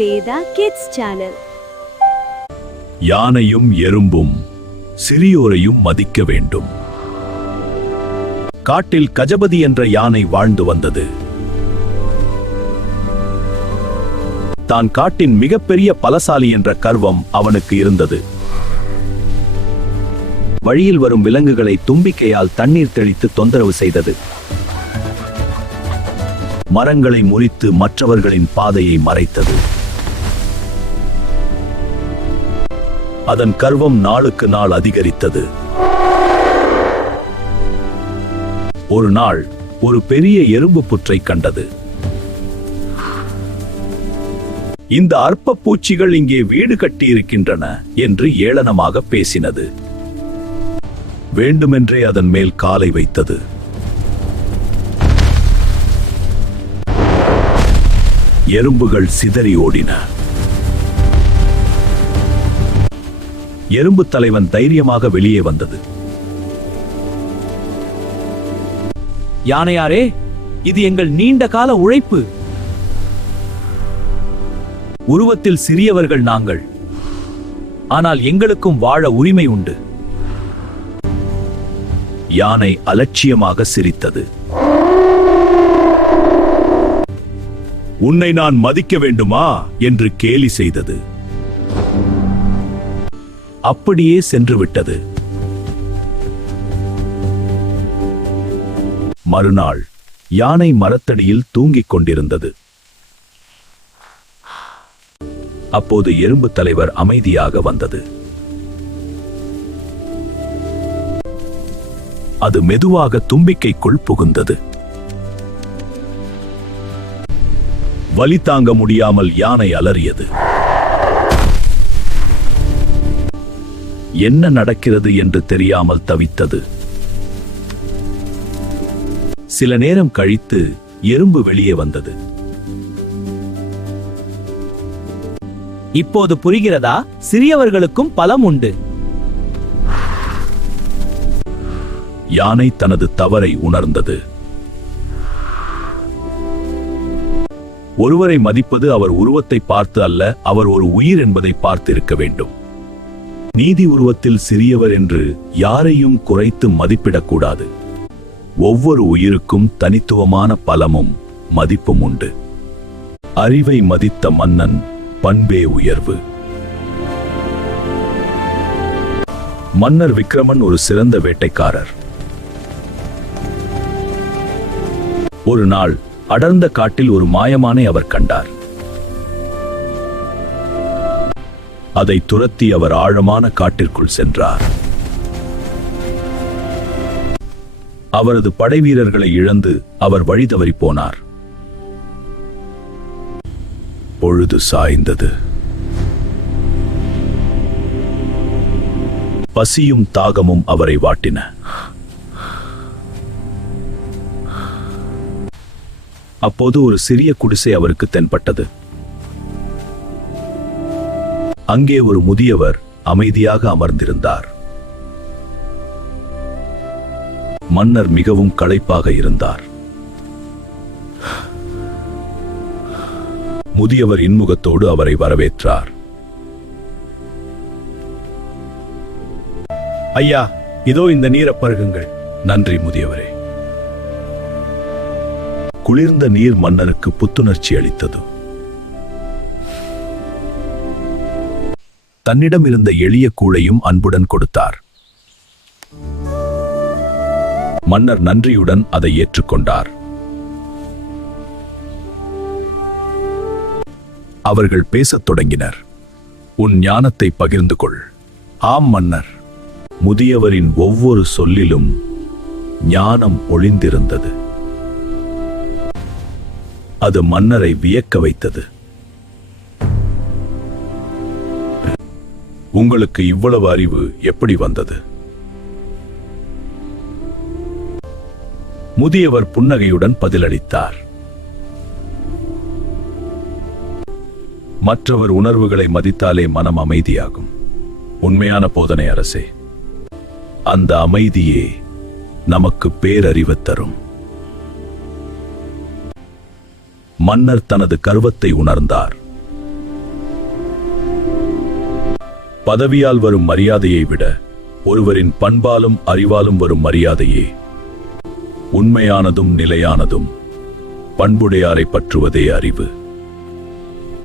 Veda kids channel. யானையும் எறும்பும் சிறியோரையும் மதிக்க வேண்டும். காட்டில் கஜபதி என்ற யானை வாழ்ந்து வந்தது. தான் காட்டின் மிகப்பெரிய பலசாலி என்ற கர்வம் அவனுக்கு இருந்தது. வழியில் வரும் விலங்குகளை தும்பிக்கையால் தண்ணீர் தெளித்து தொந்தரவு செய்தது. மரங்களை முறித்து மற்றவர்களின் பாதையை மறைத்தது. அதன் கர்வம் நாளுக்கு நாள் அதிகரித்தது. ஒரு நாள் ஒரு பெரிய எறும்பு புற்றை கண்டது. இந்த அற்ப பூச்சிகள் இங்கே வீடு கட்டியிருக்கின்றன என்று ஏளனமாக பேசினது. வேண்டுமென்றே அதன் மேல் காலை வைத்தது. எறும்புகள் சிதறி ஓடின. எறும்பு தலைவன் தைரியமாக வெளியே வந்தது. யானையாரே, இது எங்கள் நீண்ட கால உழைப்பு. உருவத்தில் சிறியவர்கள் நாங்கள், ஆனால் எங்களுக்கும் வாழ உரிமை உண்டு. யானை அலட்சியமாக சிரித்தது. உன்னை நான் மதிக்க வேண்டுமா என்று கேலி செய்தது. அப்படியே சென்று விட்டது. மறுநாள் யானை மரத்தடியில் தூங்கிக் கொண்டிருந்தது. அப்போது எறும்பு தலைவர் அமைதியாக வந்தது. அது மெதுவாக தும்பிக்கைக்குள் புகுந்தது. வலி தாங்க முடியாமல் யானை அலறியது. என்ன நடக்கிறது என்று தெரியாமல் தவித்தது. சில நேரம் கழித்து எறும்பு வெளியே வந்தது. இப்போது புரிகிறதா? சிறியவர்களுக்கும் பலம் உண்டு. யானை தனது தவறை உணர்ந்தது. ஒருவரை மதிப்பது அவர் உருவத்தை பார்த்து அல்ல, அவர் ஒரு உயிர் என்பதை பார்த்து இருக்க வேண்டும். நீதி உருவத்தில் சிறியவர் என்று யாரையும் குறைத்து மதிப்பிடக்கூடாது. ஒவ்வொரு உயிருக்கும் தனித்துவமான பலமும் மதிப்பும் உண்டு. அறிவை மதித்த மன்னன் பண்பே உயர்வு. மன்னர் விக்ரமன் ஒரு சிறந்த வேட்டைக்காரர். ஒரு நாள் அடர்ந்த காட்டில் ஒரு மாயமானை அவர் கண்டார். அதை துரத்தி அவர் ஆழமான காட்டிற்குள் சென்றார். அவரது படைவீரர்களை இழந்து அவர் வழி தவறி போனார். பொழுது சாய்ந்தது. பசியும் தாகமும் அவரை வாட்டின. அப்போது ஒரு சிறிய குடிசை அவருக்கு தென்பட்டது. அங்கே ஒரு முதியவர் அமைதியாக அமர்ந்திருந்தார். மன்னர் மிகவும் களைப்பாக இருந்தார். முதியவர் இன்முகத்தோடு அவரை வரவேற்றார். ஐயா, இதோ இந்த நீரை பருகுங்கள். நன்றி முதியவரே. குளிர்ந்த நீர் மன்னருக்கு புத்துணர்ச்சி அளித்தது. தன்னிடம் இருந்த எளிய கூழையும் அன்புடன் கொடுத்தார். மன்னர் நன்றியுடன் அதை ஏற்றுக்கொண்டார். அவர்கள் பேசத் தொடங்கினர். உன் ஞானத்தை பகிர்ந்து கொள். ஆம் மன்னர். முதியவரின் ஒவ்வொரு சொல்லிலும் ஞானம் ஒளிந்திருந்தது. அது மன்னரை வியக்க வைத்தது. உங்களுக்கு இவ்வளவு அறிவு எப்படி வந்தது? முதியவர் புன்னகையுடன் பதிலளித்தார். மற்றவர் உணர்வுகளை மதித்தாலே மனம் அமைதியாகும். உண்மையான போதனை அரசே. அந்த அமைதியே நமக்கு பேரறிவு தரும். மன்னர் தனது கர்வத்தை உணர்ந்தார். பதவியால் வரும் மரியாதையை விட ஒருவரின் பண்பாலும் அறிவாலும் வரும் மரியாதையே உண்மையானதும் நிலையானதும். பண்புடையாரை பற்றுவதே அறிவு.